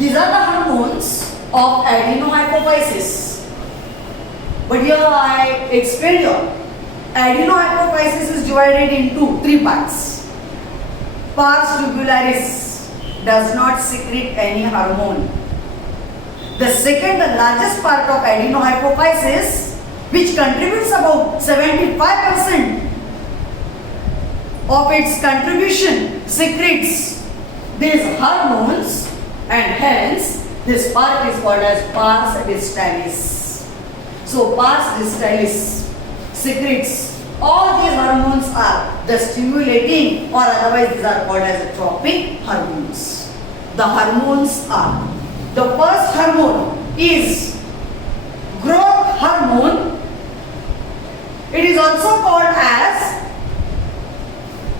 These are the hormones of adenohypophysis. But here I explained you. Adenohypophysis is divided into three parts. Pars tubularis does not secrete any hormone. The second, the largest part of adenohypophysis, which contributes about 75% of its contribution, secretes these hormones, and hence this part is called as pars distalis. So pars distalis secretes all these hormones are the stimulating, or otherwise these are called as tropic hormones. The hormones are, the first hormone is growth hormone. It is also called as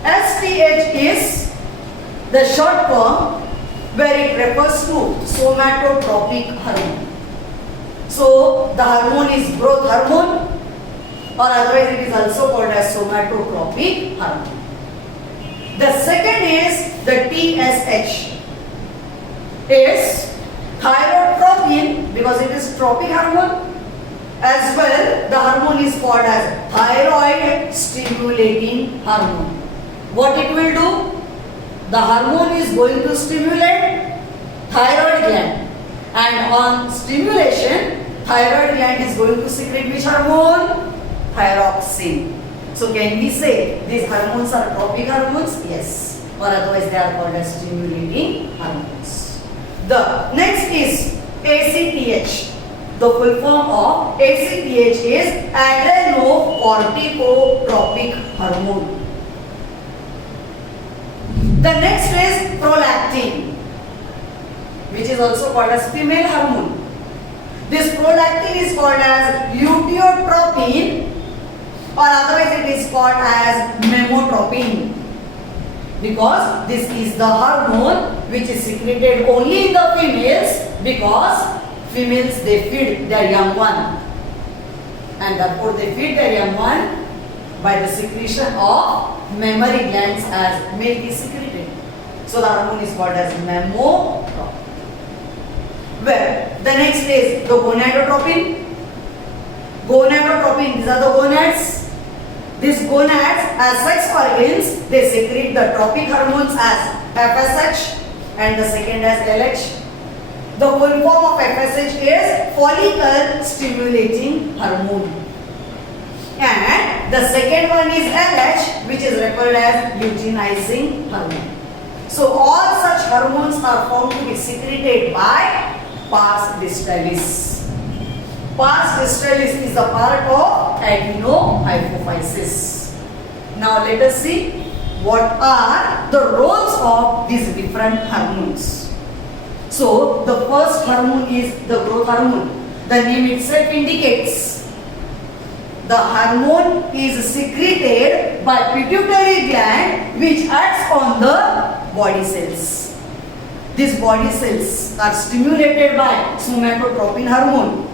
STH, is the short form where it refers to somatotropic hormone. So the hormone is growth hormone, or otherwise it is also called as somatotropic hormone. The second is the TSH, is thyrotropin, because it is tropic hormone. As well, the hormone is called as thyroid stimulating hormone. What it will do? The hormone is going to stimulate thyroid gland, and on stimulation, thyroid gland is going to secrete which hormone? Thyroxine. So can we say these hormones are tropic hormones? Yes. Or otherwise they are called as stimulating hormones. The next is ACTH. The full form of ACTH is adrenocorticotropic hormone. The next is prolactin, which is also called as female hormone. This prolactin is called as luteotropin, or otherwise it is called as memotropin, because this is the hormone which is secreted only in the females, because females they feed their young one, and therefore they feed their young one by the secretion of mammary glands as milk is secreted. So the hormone is called as memotropin. Well, the next is the gonadotropin. Gonadotropin, these are the gonads. These gonads as sex organs, they secrete the tropic hormones as FSH and the second as LH. The full form of FSH is follicle stimulating hormone. And the second one is LH, which is referred as luteinizing hormone. So all such hormones are found to be secreted by pars distalis. Pars distalis is a part of adenohypophysis. Now let us see what are the roles of these different hormones. So the first hormone is the growth hormone. The name itself indicates the hormone is secreted by pituitary gland, which acts on the body cells. These body cells are stimulated by somatotropin hormone,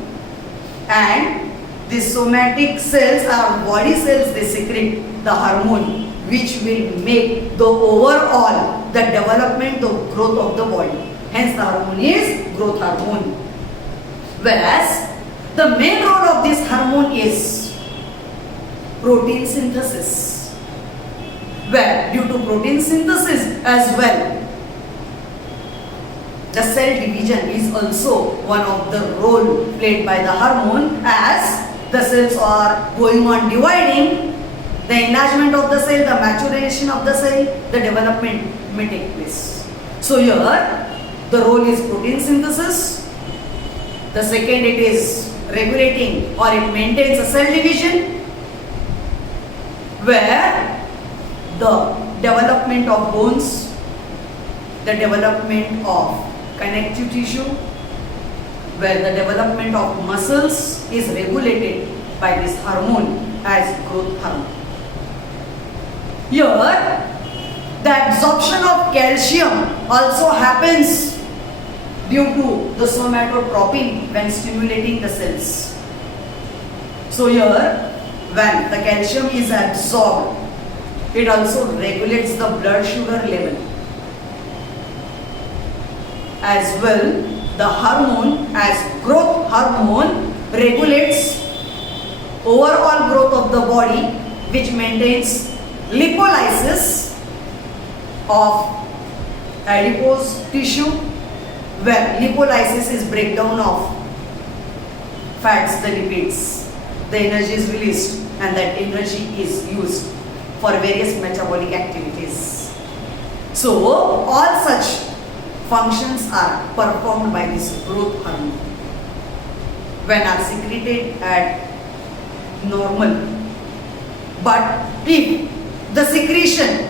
and these somatic cells are body cells, they secrete the hormone which will make the overall the development, the growth of the body. Hence the hormone is growth hormone. Whereas the main role of this hormone is protein synthesis, where due to protein synthesis as well, the cell division is also one of the role played by the hormone. As the cells are going on dividing, the enlargement of the cell, the maturation of the cell, the development may take place. So here the role is protein synthesis. The second, it is regulating or it maintains a cell division, where the development of bones, the development of connective tissue, where the development of muscles is regulated by this hormone as growth hormone. Here, the absorption of calcium also happens due to the somatotropin when stimulating the cells. So here, when the calcium is absorbed, it also regulates the blood sugar level. as well, the hormone as growth hormone regulates overall growth of the body, which maintains lipolysis of adipose tissue, where lipolysis is breakdown of fats, the lipids. The energy is released and that energy is used for various metabolic activities. So all such functions are performed by this growth hormone when are secreted at normal. But if the secretion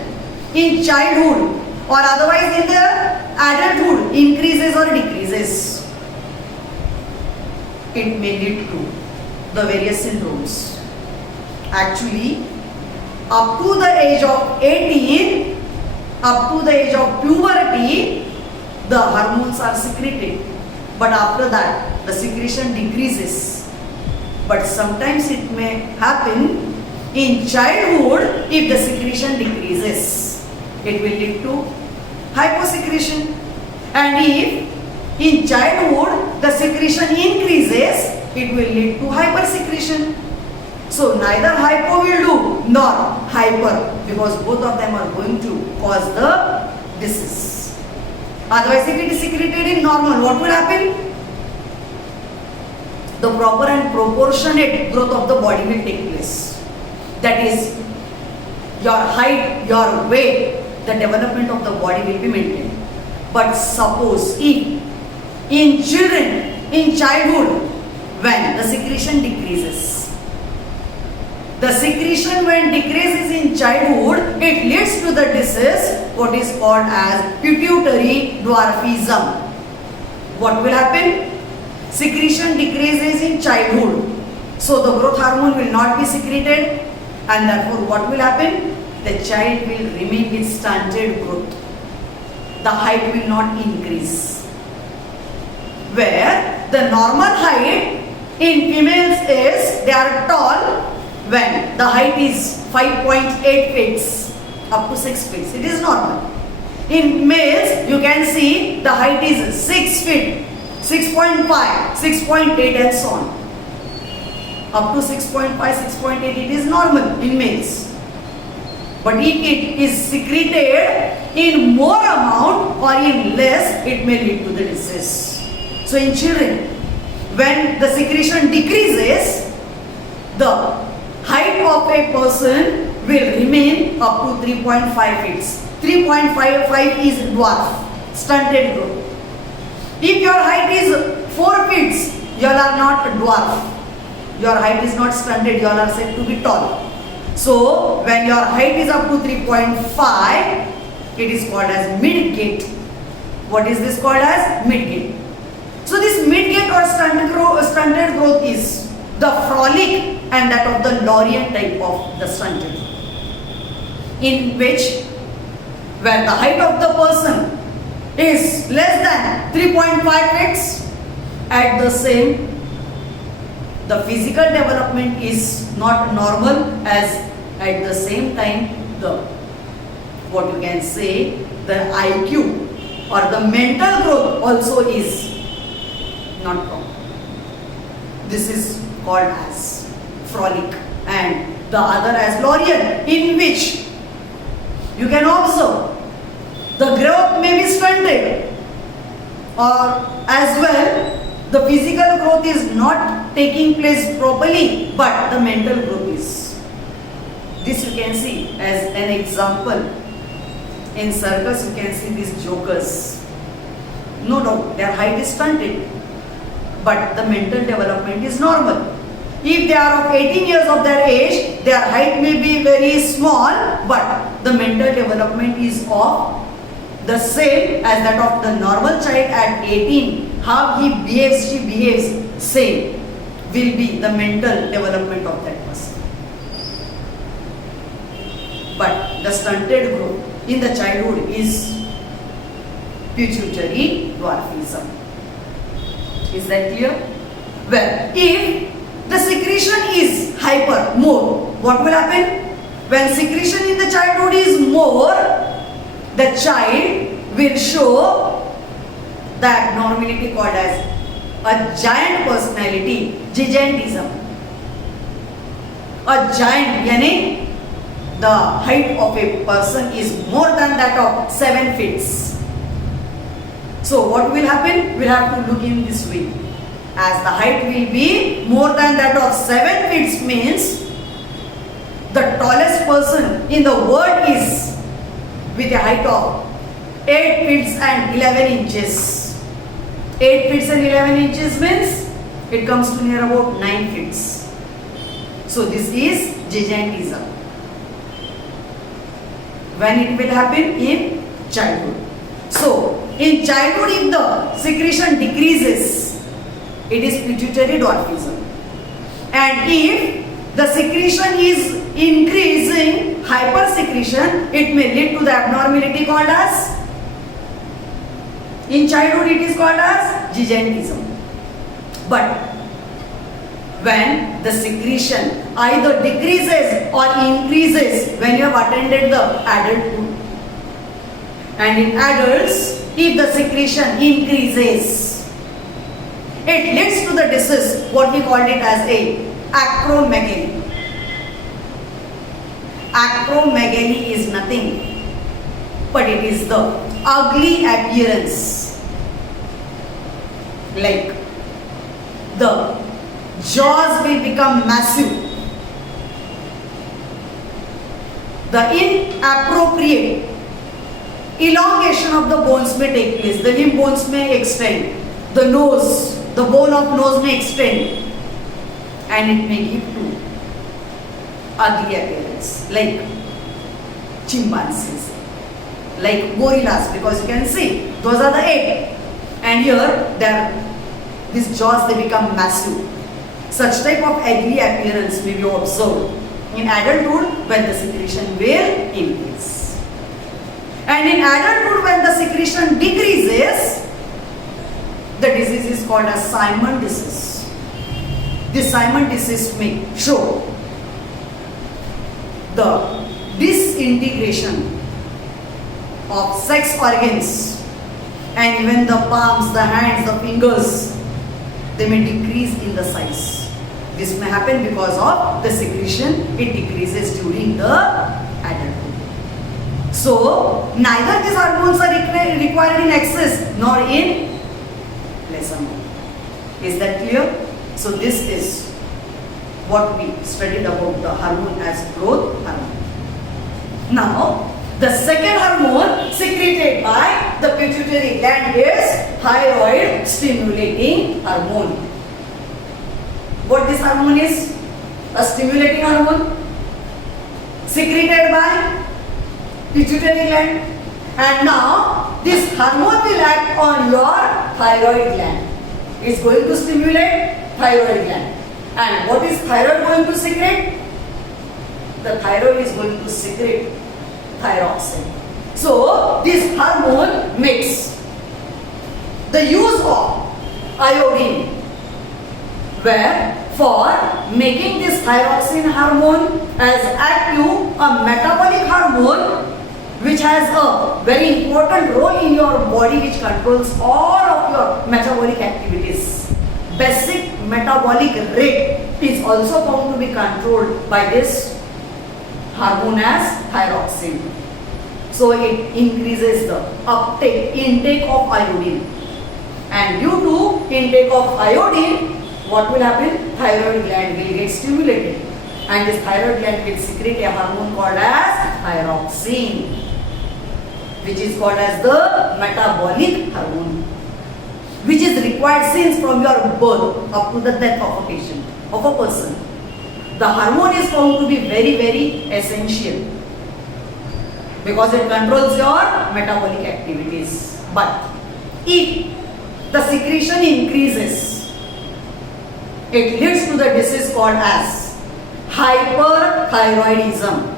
in childhood or otherwise in the adulthood increases or decreases, it may lead to the various syndromes. Actually, up to the age of 18, up to the age of puberty, the hormones are secreted. But after that, the secretion decreases. But sometimes it may happen in childhood if the secretion decreases. It will lead to hyposecretion. And if in childhood the secretion increases, it will lead to hypersecretion. So neither hypo will do nor hyper, because both of them are going to cause the disease. Otherwise, if it is secreted in normal, what will happen? The proper and proportionate growth of the body will take place. That is, your height, your weight, the development of the body will be maintained. But suppose if in children, in childhood, when the secretion decreases, the secretion when decreases in childhood, it leads to the disease what is called as pituitary dwarfism. What will happen? Secretion decreases in childhood, so the growth hormone will not be secreted, and therefore what will happen? The child will remain with stunted growth. The height will not increase. Where the normal height in females is, they are tall when the height is 5.8 feet up to 6 feet. It is normal. In males, you can see the height is 6 feet, 6.5, 6.8 and so on. Up to 6.5, 6.8 it is normal in males. But if it is secreted in more amount or in less, it may lead to the disease. So in children, when the secretion decreases, the height of a person will remain up to 3.5 feet. 3.55 is dwarf, stunted growth. If your height is 4 feet, you all are not dwarf. Your height is not stunted, you all are said to be tall. So when your height is up to 3.5, it is called as mid-gait. What is this called as? Mid-gait. So this mid-gait or stunted growth is the frolic and that of the Laurian type of the stunted, in which where the height of the person is less than 3.5 feet, at the same the physical development is not normal, as at the same time the what you can say the IQ or the mental growth also is not proper. This is called as frolic, and the other as Laurian, in which you can observe the growth may be stunted, or as well the physical growth is not taking place properly, but the mental growth is. This you can see as an example. In circus you can see these jokers. No doubt their height is stunted, but the mental development is normal. If they are of 18 years of their age, their height may be very small, but the mental development is of the same as that of the normal child at 18. How he behaves, she behaves, same will be the mental development of that person. But the stunted growth in the childhood is pituitary dwarfism. Is that clear? Well, if the secretion is hyper, more, what will happen? When secretion in the childhood is more, the child will show the abnormality called as a giant personality, gigantism. A giant, yani the height of a person is more than that of 7 feet. So what will happen? We'll have to look in this way. As the height will be more than that of 7 feet means the tallest person in the world is with a height of 8 feet and 11 inches. 8 feet and 11 inches means it comes to near about 9 feet. So this is gigantism. When it will happen? In childhood. So in childhood, if the secretion decreases, it is pituitary dwarfism. And if the secretion is increasing, hypersecretion, it may lead to the abnormality called as, in childhood it is called as gigantism. But when the secretion either decreases or increases when you have attended the adulthood, and in adults, if the secretion increases, it leads to the disease, what we called it as a acromegaly. Acromegaly is nothing but it is the ugly appearance, like the jaws will become massive, the inappropriate elongation of the bones may take place, the limb bones may extend, the nose, the bone of nose may extend, and it may give to ugly appearance, like chimpanzees, like gorillas, because you can see those are the 8, and here these jaws they become massive. Such type of ugly appearance may be observed in adulthood when the secretion will increase. And in adulthood when the secretion decreases, the disease is called as Simon disease. This Simon disease may show the disintegration of sex organs, and even the palms, the hands, the fingers, they may decrease in the size. This may happen because of the secretion, it decreases during the adulthood. So, neither these hormones are required in excess nor in lesser amount. Is that clear? So, this is what we studied about the hormone as growth hormone. Now, the second hormone secreted by the pituitary gland is thyroid stimulating hormone. What this hormone is? A stimulating hormone secreted by pituitary gland, and now this hormone will act on your thyroid gland. It is going to stimulate thyroid gland. And what is thyroid going to secrete? The thyroid is going to secrete thyroxine. So this hormone makes the use of iodine, where for making this thyroxine hormone as active, a metabolic hormone which has a very important role in your body, which controls all of your metabolic activities. Basic metabolic rate is also found to be controlled by this hormone as thyroxine. So it increases the intake of iodine, and due to intake of iodine, what will happen? Thyroid gland will get stimulated, and this thyroid gland will secrete a hormone called as thyroxine, which is called as the metabolic hormone, which is required since from your birth up to the death of a patient, of a person. The hormone is found to be very, very essential because it controls your metabolic activities. But if the secretion increases, it leads to the disease called as hyperthyroidism.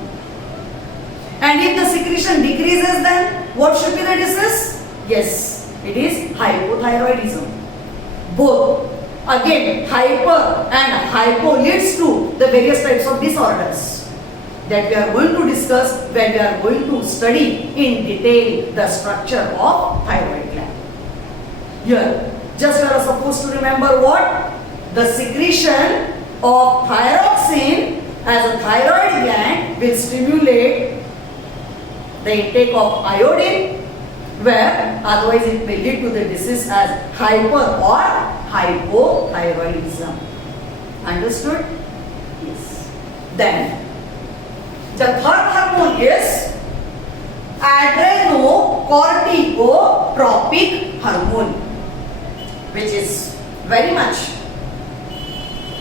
And if the secretion decreases, then what should be the disease? Yes, it is hypothyroidism. Both, again, hyper and hypo leads to the various types of disorders that we are going to discuss when we are going to study in detail the structure of thyroid gland. here. Just you are supposed to remember what? The secretion of thyroxine as a thyroid gland will stimulate the intake of iodine, where otherwise it may lead to the disease as hyper or hypothyroidism. Understood? Yes. Then the third hormone is adrenocorticotropic hormone, which is very much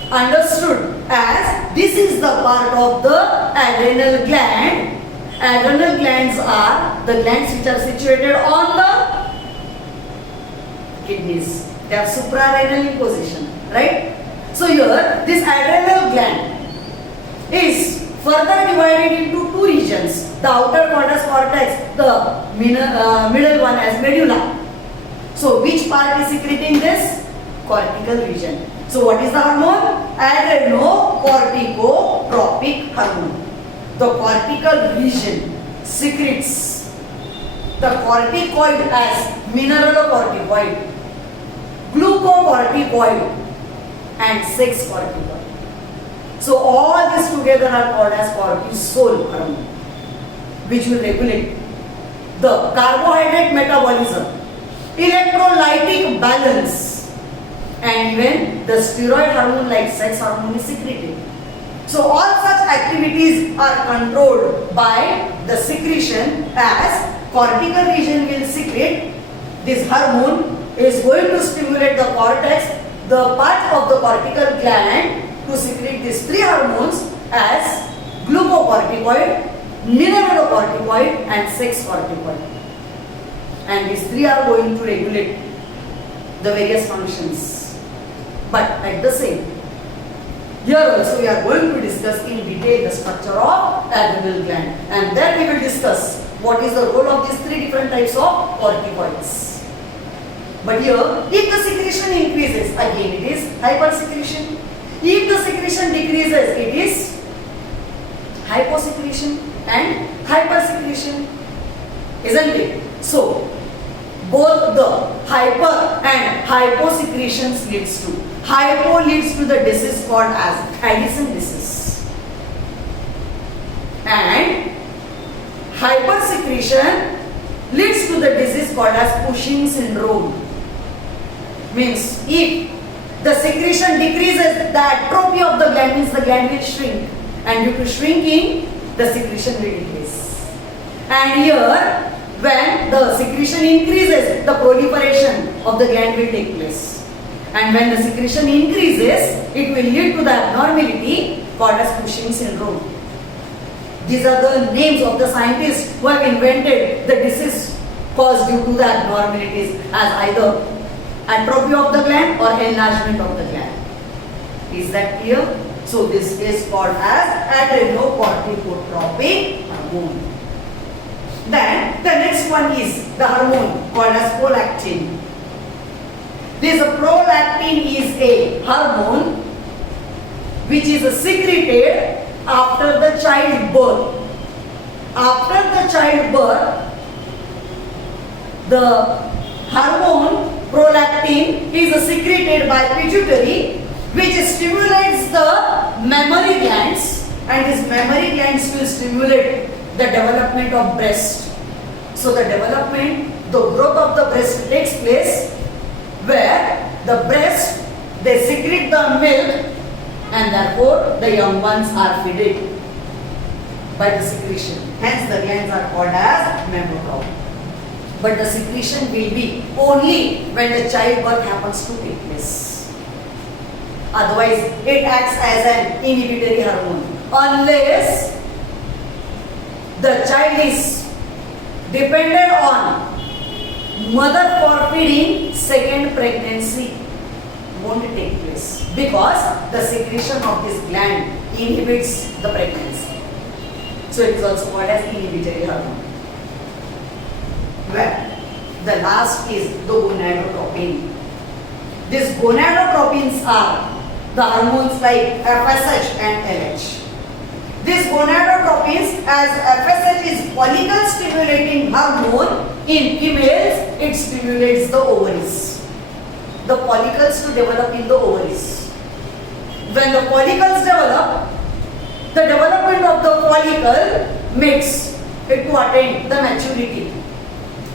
understood as this is the part of the adrenal gland. Adrenal glands are the glands which are situated on the kidneys. They are suprarenal in position, right? So here this adrenal gland is further divided into two regions. The outer cortex, the middle one as medulla. So which part is secreting this? Cortical region. So what is the hormone? Adrenocorticotropic hormone. The cortical region secretes the corticoid as mineralocorticoid, glucocorticoid and sex corticoid. So all these together are called as cortisol hormone, which will regulate the carbohydrate metabolism, electrolytic balance, and even the steroid hormone like sex hormone is secreted. So all such activities are controlled by the secretion, as cortical region will secrete this hormone, is going to stimulate the cortex, the part of the cortical gland, to secrete these three hormones as glucocorticoid, mineralocorticoid and sex corticoid. And these three are going to regulate the various functions. But at the same, here also we are going to discuss in detail the structure of adrenal gland, and then we will discuss what is the role of these three different types of corticoids. But here, if the secretion increases, again it is hypersecretion. If the secretion decreases, it is hyposecretion and hypersecretion, isn't it? So both the hyper and hyposecretions leads to. Hypo leads to the disease called as Addison disease, and hypersecretion leads to the disease called as Cushing syndrome. Means if the secretion decreases, the atrophy of the gland, means the gland will shrink, and due to shrinking, the secretion will decrease. And here, when the secretion increases, the proliferation of the gland will take place. And when the secretion increases, it will lead to the abnormality called as Cushing syndrome. These are the names of the scientists who have invented the disease caused due to the abnormalities, as either atrophy of the gland or enlargement of the gland. Is that clear? So this is called as adrenocorticotropic hormone. Then the next one is the hormone called as prolactin. This prolactin is a hormone which is secreted after the childbirth. After the childbirth, the hormone prolactin is secreted by pituitary, which stimulates the mammary glands, and these mammary glands will stimulate the development of breast. So the growth of the breast takes place, where the breast, they secrete the milk, and therefore the young ones are fed by the secretion. Hence the glands are called as mammograph. But the secretion will be only when the childbirth happens to take place. Otherwise, it acts as an inhibitory hormone. Unless the child is dependent on mother for feeding, second pregnancy won't take place, because the secretion of this gland inhibits the pregnancy. So it is also called as inhibitory hormone. Well, the last is the gonadotropin. These gonadotropins are the hormones like FSH and LH. These gonadotropins, as FSH is follicle stimulating hormone, in females it stimulates the ovaries. the follicles to develop in the ovaries. When the follicles develop, the development of the follicle makes it to attain the maturity.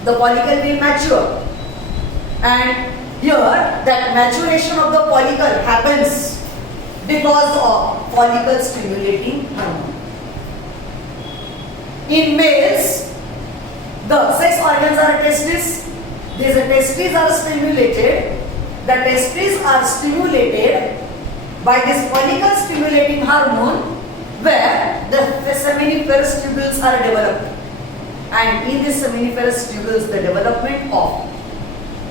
The follicle will mature, and here that maturation of the follicle happens because of follicle stimulating hormone. In males, the sex organs are testes. These testes are stimulated. The testes are stimulated by this follicle stimulating hormone, where the seminiferous tubules are developed. And in these seminiferous tubules, the development of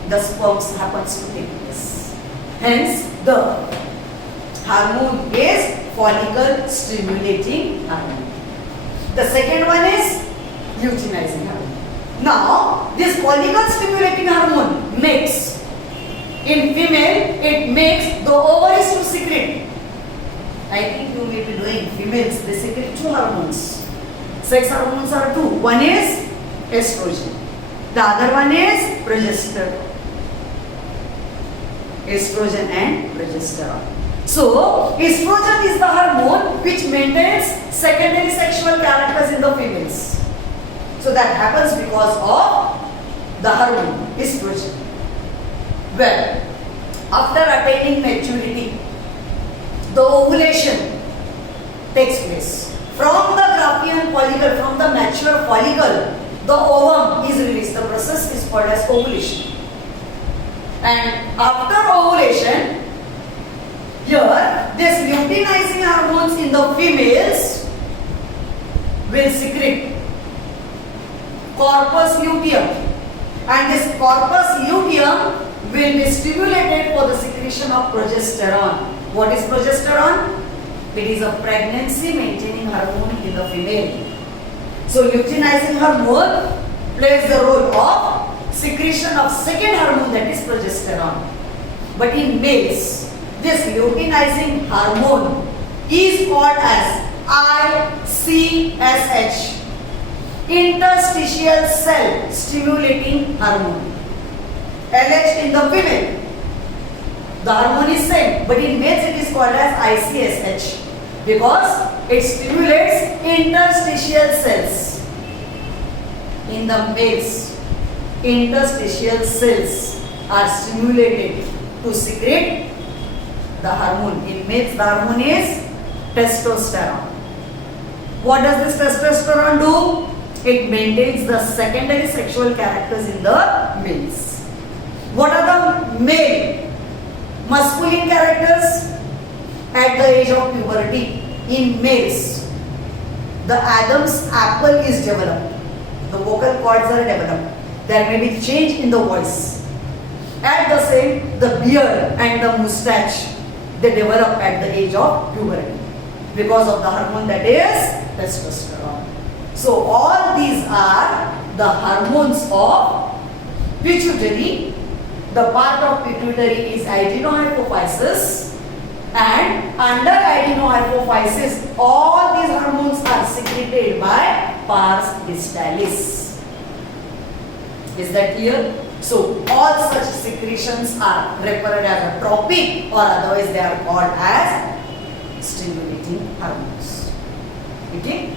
the sperms happens to take place. Hence, the hormone is follicle stimulating hormone. The second one is luteinizing hormone. Now, this follicle stimulating hormone makes, in female, it makes the ovaries to secrete. I think you may be doing females, they secrete two hormones. Sex hormones are two. One is estrogen. The other one is progesterone. Estrogen and progesterone. So, estrogen is the hormone which maintains secondary sexual characters in the females. So, that happens because of the hormone, estrogen. Well, after attaining maturity, the ovulation takes place. From the Graafian follicle, from the mature follicle, the ovum is released. The process is called as ovulation. And after ovulation, here, this luteinizing hormones in the females will secrete corpus luteum, and this corpus luteum will be stimulated for the secretion of progesterone. What is progesterone? It is a pregnancy maintaining hormone in the female. So, luteinizing hormone plays the role of secretion of second hormone, that is progesterone. But in males, this luteinizing hormone is called as ICSH, interstitial cell stimulating hormone. LH in the female, the hormone is same, but in males it is called as ICSH because it stimulates interstitial cells. In the males, interstitial cells are stimulated to secrete the hormone. In males, the hormone is testosterone. What does this testosterone do? It maintains the secondary sexual characters in the males. What are the male masculine characters? At the age of puberty, in males, the Adam's apple is developed. The vocal cords are developed. There may be change in the voice. At the same, the beard and the mustache, they develop at the age of puberty because of the hormone that is testosterone. So all these are the hormones of pituitary. The part of pituitary is adenohypophysis, and under adenohypophysis all these hormones are secreted by pars distalis. Is that clear? So all such secretions are referred as a tropic, or otherwise they are called as stimulating hormones. Okay?